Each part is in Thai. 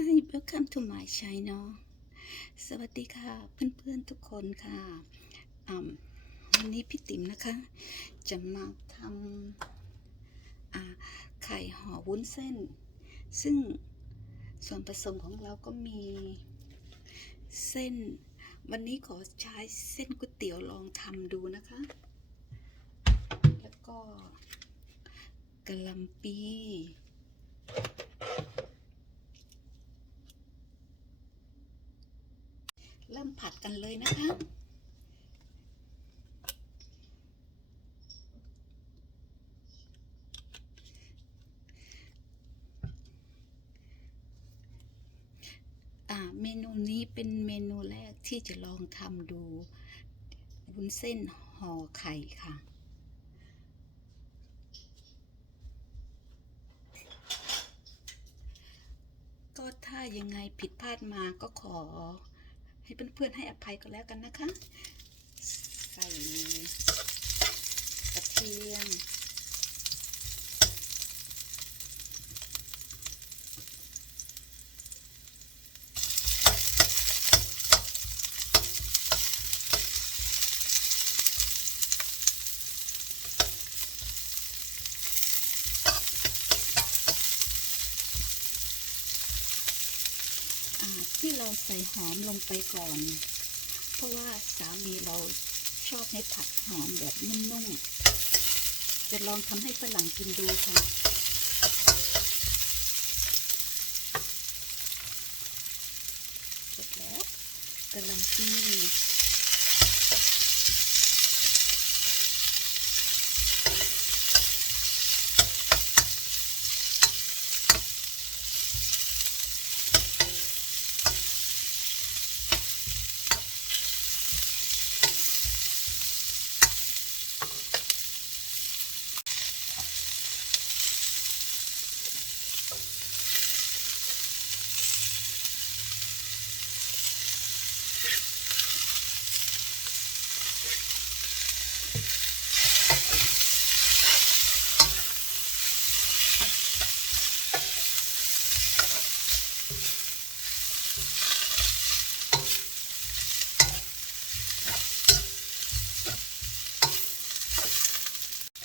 Hi, welcome to my channel สวัสดีค่ะเพื่อนๆทุกคนค่ะวันนี้พี่ติ๋มนะคะจะมาทำไข่ห่อวุ้นเส้นซึ่งส่วนผสมของเราก็มีเส้นวันนี้ขอใช้เส้นก๋วยเตี๋ยวลองทำดูนะคะแล้วก็กะหล่ำปีเริ่มผัดกันเลยนะคะเมนูนี้เป็นเมนูแรกที่จะลองทำดูวุ้นเส้นห่อไข่ค่ะก็ถ้ายังไงผิดพลาดมาก็ขอให้เพื่อนๆให้อภัยก็แล้วกันนะคะใส่กระเทียมที่เราใส่หอมลงไปก่อนเพราะว่าสามีเราชอบให้ผัดหอมแบบนุ่มๆจะลองทำให้ฝรั่งกินดูค่ะเสร็จแล้วกะหล่ำปี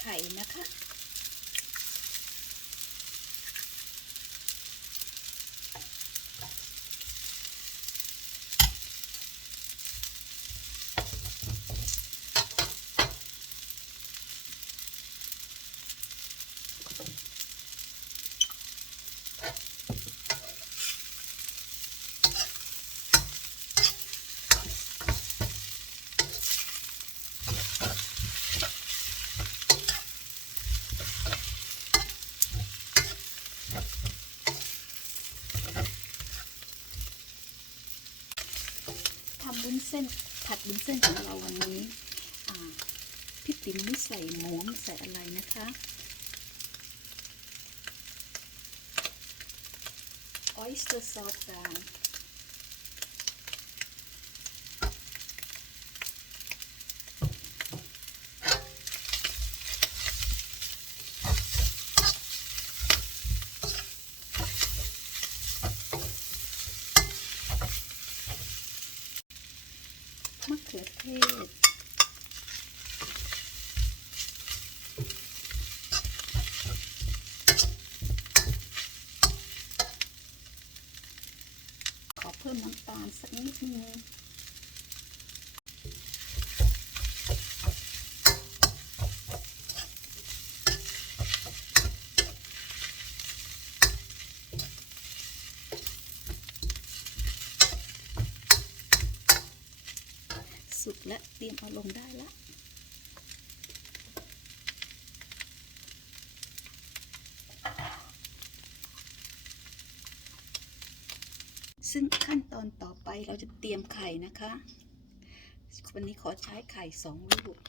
ไข่นะคะทำวุ้นเส้นผัดวุ้นเส้นของเราวันนี้พี่ติ๋มไม่ใส่หมูไม่ใส่อะไรนะคะออยสเตอร์ซอสกันมะเขือเทศขอเพิ่มน้ำตาลสักนิดนึงสุกและเตรียมเอาลงได้ละซึ่งขั้นตอนต่อไปเราจะเตรียมไข่นะคะวันนี้ขอใช้ไข่2 ลูก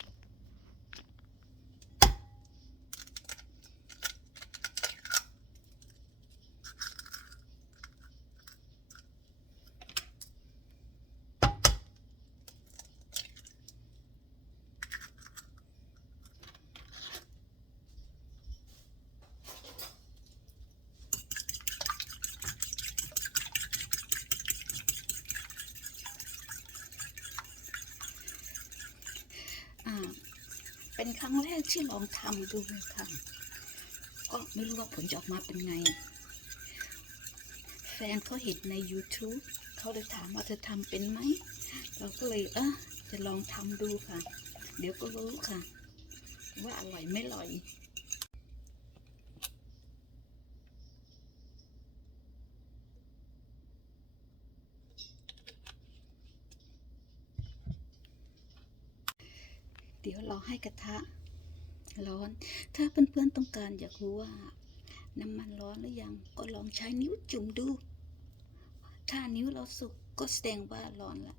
อ่าเป็นครั้งแรกที่ลองทำดูค่ะก็ไม่รู้ว่าผลจะออกมาเป็นไงแฟนเขาเห็นใน YouTube เขาเลยถามว่าเธอทำเป็นไหมเราก็เลยจะลองทำดูค่ะเดี๋ยวก็รู้ค่ะว่าอร่อยไม่อร่อยเดี๋ยวเราให้กระทะร้อนถ้าเพื่อนๆต้องการอยากรู้ว่าน้ำมันร้อนหรือยังก็ลองใช้นิ้วจุ่มดูถ้านิ้วเราสุกก็แสดงว่าร้อนละ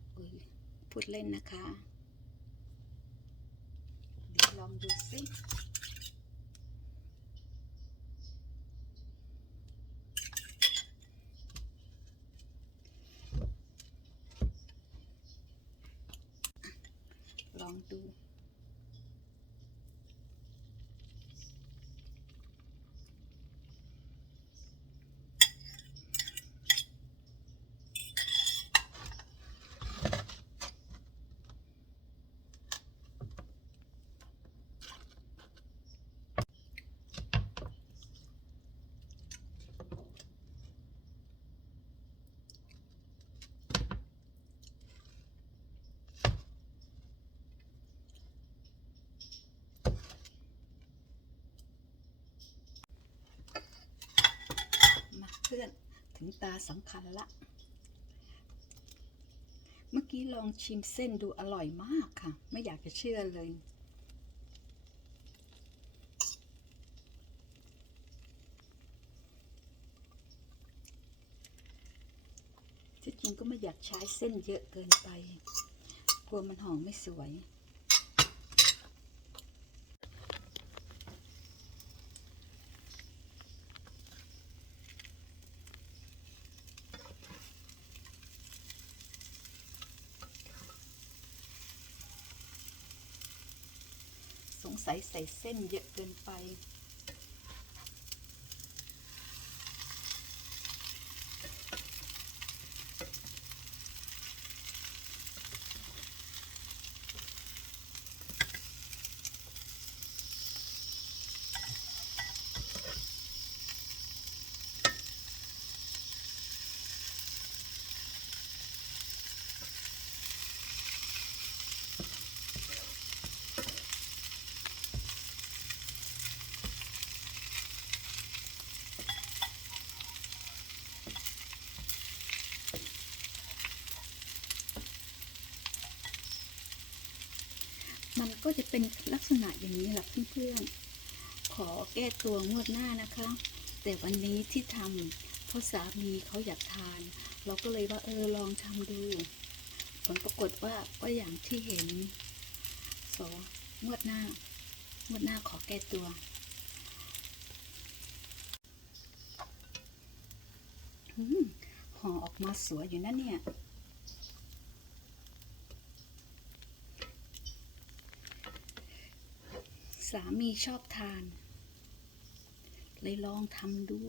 พูดเล่นนะคะเดี๋ยวลองดูสิลองดูมาเพื่อนถึงตาสำคัญละเมื่อกี้ลองชิมเส้นดูอร่อยมากค่ะไม่อยากจะเชื่อเลยที่จริงก็ไม่อยากใช้เส้นเยอะเกินไปกลัวมันหอมไม่สวยสงสัยใส่เส้นเยอะเกินไปมันก็จะเป็นลักษณะอย่างนี้แหละเพื่อนๆขอแก้ตัวงวดหน้านะคะแต่วันนี้ที่ทำเพราะสามีเขาอยากทานเราก็เลยว่าลองทำดูผลปรากฏว่าก็อย่างที่เห็นงวดหน้ขอแก้ตัวห่อออกมาสวยอยู่นะเนี่ยสามีชอบทานเลยลองทำดู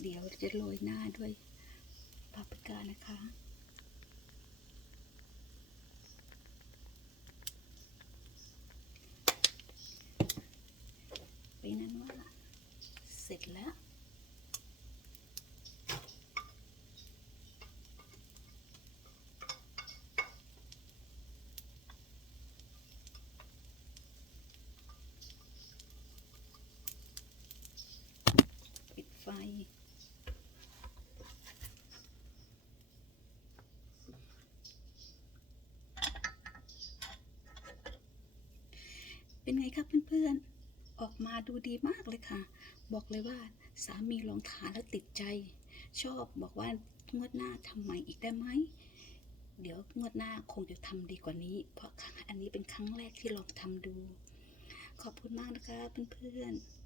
เดี๋ยวจะโรยหน้าด้วยปาปริก้านะคะเป็นนั้นว่าเสร็จแล้วปิดไฟเป็นไงครับเพื่อนๆออกมาดูดีมากเลยค่ะบอกเลยว่าสามีลองทานแล้วติดใจชอบบอกว่างวดหน้าทำใหม่อีกได้ไหมเดี๋ยวงวดหน้าคงจะทำดีกว่านี้เพราะอันนี้เป็นครั้งแรกที่ลองทำดูขอบคุณมากนะคะเพื่อนๆ